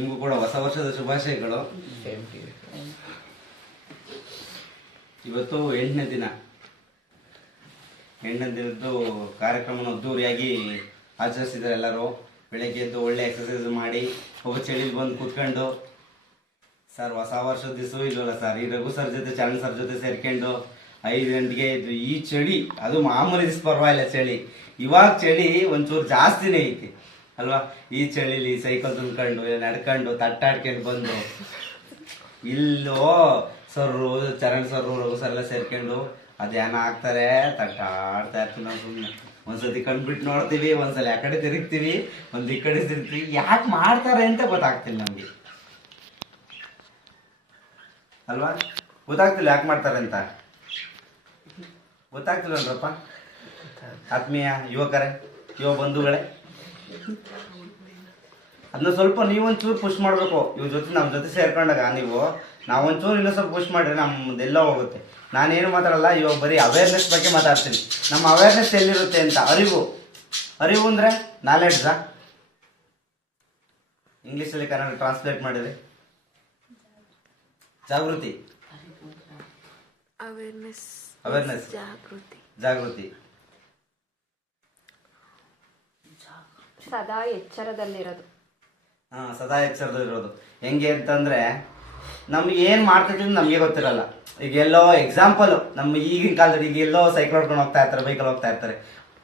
ನಿಮಗೂ ಕೂಡ ಹೊಸ ವರ್ಷದ ಶುಭಾಶಯಗಳು. ಇವತ್ತು 8ನೇ ದಿನ. 8ನೇ ದಿನದ್ದು ಕಾರ್ಯಕ್ರಮನ ಅದ್ದೂರಿಯಾಗಿ ಆಚರಿಸಿದ್ದಾರೆ ಎಲ್ಲರೂ. ಬೆಳಗ್ಗೆ ಎದ್ದು ಒಳ್ಳೆ ಎಕ್ಸಸೈಸ್ ಮಾಡಿ ಚಳಿಲಿ ಬಂದು ಕೂತ್ಕೊಂಡು ಸರ್ ಹೊಸ ವರ್ಷದ ದಿವಸ ಇಲ್ವಲ್ಲ ಸರ್, ಈ ರಘು ಸರ್ ಜೊತೆ ಚರಣ್ ಸರ್ ಜೊತೆ ಸೇರ್ಕೊಂಡು 5 ಗಂಟೆಗೆ ಇದ್ದು ಈ ಚಳಿ, ಅದು ಮಾಮೂಲಿ ದಿವಸ ಪರವಾಗಿಲ್ಲ ಚಳಿ, ಇವಾಗ ಚಳಿ ಒಂಚೂರು ಜಾಸ್ತಿನೇ ಐತಿ ಅಲ್ವಾ. ಈ ಚಳಿಲಿ ಸೈಕಲ್ ತುಂಬ್ಕೊಂಡು ನಡ್ಕೊಂಡು ತಟ್ಟಾಡ್ಕೊಂಡು ಬಂದು ಇಲ್ಲೋ sir Charan sir Raghu sir ಎಲ್ಲ ಸೇರ್ಕೊಂಡು ಅದೇನ ಹಾಕ್ತಾರೆ, ತಟ್ಟಾಡ್ತಾ ಇರ್ತೀವಿ ನಾವು. ಸುಮ್ಮನೆ ಒಂದ್ಸತಿ ಕಣ್ಬಿಟ್ಟು ನೋಡ್ತೀವಿ, ಒಂದ್ಸಲ ಆ ಕಡೆ ತಿರುಗ್ತೀವಿ, ಈ ಕಡೆ ತಿರುಗ್ತೀವಿ. ಯಾಕೆ ಮಾಡ್ತಾರೆ ಅಂತ ಗೊತ್ತಾಗ್ತಿಲ್ಲ ನಮ್ಗೆ ಅಲ್ವಾ. ಗೊತ್ತಾಗ್ತಿಲ್ಲ ಯಾಕೆ ಮಾಡ್ತಾರೆ ಅಂತ, ಗೊತ್ತಾಗ್ತಿಲ್ಲಪ್ಪ. ಆತ್ಮೀಯ ಯುವಕರೇ, ಯುವ ಬಂಧುಗಳೇ, ಅದನ್ನ ಸ್ವಲ್ಪ ನೀವೊಂಚೂರು ಪುಷ್ ಮಾಡಬೇಕು. ಇವ್ರ ಜೊತೆ ನಮ್ಮ ಜೊತೆ ಸೇರ್ಕೊಂಡಾಗ ನಾವೊಂಚೂರು ಇನ್ನೂ ಸ್ವಲ್ಪ ಪುಷ್ ಮಾಡಿದ್ರೆ ನಮ್ಮದೆಲ್ಲ ಹೋಗುತ್ತೆ. ನಾನೇನು ಮಾತಾಡಲ್ಲ, ಇವಾಗ ಬರೀ ಅವೇರ್ನೆಸ್ ಬಗ್ಗೆ ಮಾತಾಡ್ತೀನಿ. ನಮ್ಮ ಅವೇರ್ನೆಸ್ ಎಲ್ಲಿರುತ್ತೆ ಅಂತ. ಅರಿವು ಅಂದರೆ ನಾಲೆಡ್ಜಾ? ಇಂಗ್ಲೀಷಲ್ಲಿ ಕನ್ನಡ ಟ್ರಾನ್ಸ್ಲೇಟ್ ಮಾಡಿದ್ರೆ ಜಾಗೃತಿ, ಅವೇರ್ನೆಸ್, ಜಾಗೃತಿ, ಸದಾ ಎಚ್ಚರದಲ್ಲಿರೋದು. ಸದಾ ಎಚ್ಚರದಲ್ಲಿರೋದು. ಹೆಂಗೆ ಅಂತಂದ್ರೆ ನಮ್ಗೆ ಏನ್ ಮಾಡ್ತಿದ್ದೀವಿ ನಮ್ಗೆ ಗೊತ್ತಿರಲ್ಲ. ಈಗ ಎಲ್ಲೋ ಎಕ್ಸಾಂಪಲ್, ನಮ್ಮ ಈಗಿನ ಕಾಲದಲ್ಲಿ ಈಗ ಎಲ್ಲೋ ಸೈಕಲ್ ಹೊಡ್ಕೊಂಡು ಹೋಗ್ತಾ ಇರ್ತಾರೆ, ಬೈಕಲ್ಲಿ ಹೋಗ್ತಾ ಇರ್ತಾರೆ.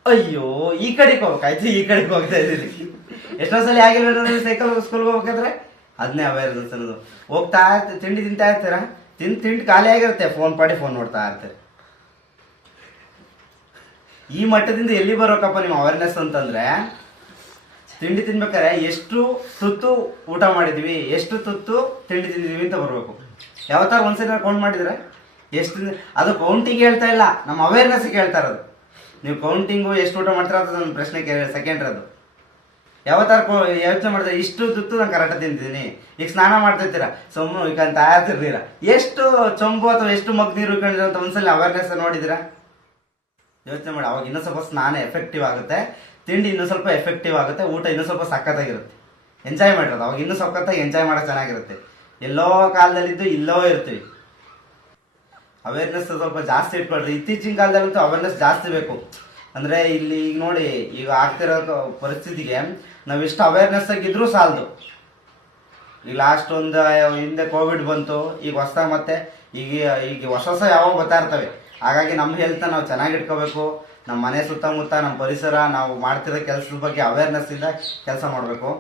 ಅಯ್ಯೋ ಈ ಕಡೆಗೆ ಹೋಗ್ಬೇಕಾಯ್ತು, ಈ ಕಡೆಗೆ ಹೋಗ್ತಾ ಇದ್ದೀರಿ. ಎಷ್ಟೋ ಸಲ ಆಗಿಲ್ಲ ಸೈಕಲ್ ಸ್ಕೂಲ್ಗೆ ಹೋಗ್ಬೇಕಾದ್ರೆ. ಅದನ್ನೇ ಅವೇರ್ನೆಸ್ ಅನ್ನೋದು. ಹೋಗ್ತಾ ಇರ್ತೀವಿ, ತಿಂಡಿ ತಿಂತಾ ಇರ್ತೀರಾ, ತಿಂದು ಖಾಲಿ ಆಗಿರುತ್ತೆ, ಫೋನ್ ನೋಡ್ತಾ ಇರ್ತೀರಿ. ಈ ಮಟ್ಟದಿಂದ ಎಲ್ಲಿ ಬರೋಕಪ್ಪ ನಿಮ್ಮ ಅವೇರ್ನೆಸ್ ಅಂತಂದ್ರೆ, ತಿಂಡಿ ತಿನ್ಬೇಕಾರೆ ಎಷ್ಟು ತುತ್ತು ಊಟ ಮಾಡಿದ್ವಿ, ಎಷ್ಟು ತುತ್ತು ತಿಂಡಿ ತಿಂದಿದ್ವಿ ಅಂತ ಬರ್ಬೇಕು. ಯಾವತ್ತಾರು ಒಂದ್ಸರಿ ಕೌಂಟ್ ಮಾಡಿದ್ರೆ ಎಷ್ಟು, ಅದು ಕೌಂಟಿಂಗ್ ಹೇಳ್ತಾ ಇಲ್ಲ, ನಮ್ಮ ಅವೇರ್ನೆಸ್ಗೆ ಹೇಳ್ತಾ ಇರೋದು. ನೀವು ಕೌಂಟಿಂಗು ಎಷ್ಟು ಊಟ ಮಾಡ್ತೀರ ಅಂತ ನನ್ನ ಪ್ರಶ್ನೆ ಸೆಕೆಂಡ್ರಿ. ಅದು ಯಾವತ್ತಾರು ಯೋಚನೆ ಮಾಡಿದ್ರೆ ಇಷ್ಟು ತುತ್ತು ನಾನು ಕರೆಕ್ಟಾಗಿ ತಿಂತಿದ್ದೀನಿ. ಈಗ ಸ್ನಾನ ಮಾಡ್ತಿರ್ತೀರಾ, ಸೊಮ್ಮು ಈಗ ಅಂತ ಆಯ್ತಿರ್ತೀರ, ಎಷ್ಟು ಚೊಂಬು ಅಥವಾ ಎಷ್ಟು ಮಗ್ ನೀರು ಇಟ್ಕೊಂಡಿರ ಅಂತ ಒಂದ್ಸಲ ಅವೇರ್ನೆಸ್ ನೋಡಿದಿರಾ? ಯೋಚನೆ ಮಾಡಿ. ಅವಾಗ ಇನ್ನೂ ಸ್ವಲ್ಪ ಸ್ನಾನ ಎಫೆಕ್ಟಿವ್ ಆಗುತ್ತೆ, ತಿಂಡಿ ಇನ್ನೂ ಸ್ವಲ್ಪ ಎಫೆಕ್ಟಿವ್ ಆಗುತ್ತೆ, ಊಟ ಇನ್ನೂ ಸ್ವಲ್ಪ ಸಖತ್ತಾಗಿರುತ್ತೆ. ಎಂಜಾಯ್ ಮಾಡಿರೋದು ಅವಾಗ ಇನ್ನೂ ಸಖತ್ತಾಗಿ ಎಂಜಾಯ್ ಮಾಡೋಕೆ ಚೆನ್ನಾಗಿರುತ್ತೆ. ಎಲ್ಲೋ ಕಾಲದಲ್ಲಿದ್ದು ಇಲ್ಲೋ ಇರ್ತೀವಿ. ಅವೇರ್ನೆಸ್ ಸ್ವಲ್ಪ ಜಾಸ್ತಿ ಇಟ್ಕೊಳ್ರಿ. ಇತ್ತೀಚಿನ ಕಾಲದಲ್ಲಂತೂ ಅವೇರ್ನೆಸ್ ಜಾಸ್ತಿ ಬೇಕು. ಅಂದರೆ ಇಲ್ಲಿ ಈಗ ನೋಡಿ, ಈಗ ಆಗ್ತಿರೋ ಪರಿಸ್ಥಿತಿಗೆ ನಾವಿಷ್ಟು ಅವೇರ್ನೆಸ್ ಆಗಿದ್ರೂ ಸಾಲದು. ಈಗ ಲಾಸ್ಟ್ ಒಂದು ಹಿಂದೆ ಕೋವಿಡ್ ಬಂತು, ಈಗ ಹೊಸ ಮತ್ತೆ ಈಗ ಹೊಸ ಯಾವಾಗ ಬರ್ತಾ ಇರ್ತವೆ. ಹಾಗಾಗಿ ನಮ್ಮ ಹೆಲ್ತ್ನ ನಾವು ಚೆನ್ನಾಗಿ ಇಟ್ಕೋಬೇಕು. ನಮ್ಮ ಮನೆ ಸುತ್ತಮುತ್ತ, ನಮ್ಮ ಪರಿಸರ, ನಾವು ಮಾಡ್ತಿರೋ ಕೆಲಸದ ಬಗ್ಗೆ ಅವೇರ್ನೆಸ್ ಇಂದ ಕೆಲಸ ಮಾಡಬೇಕು.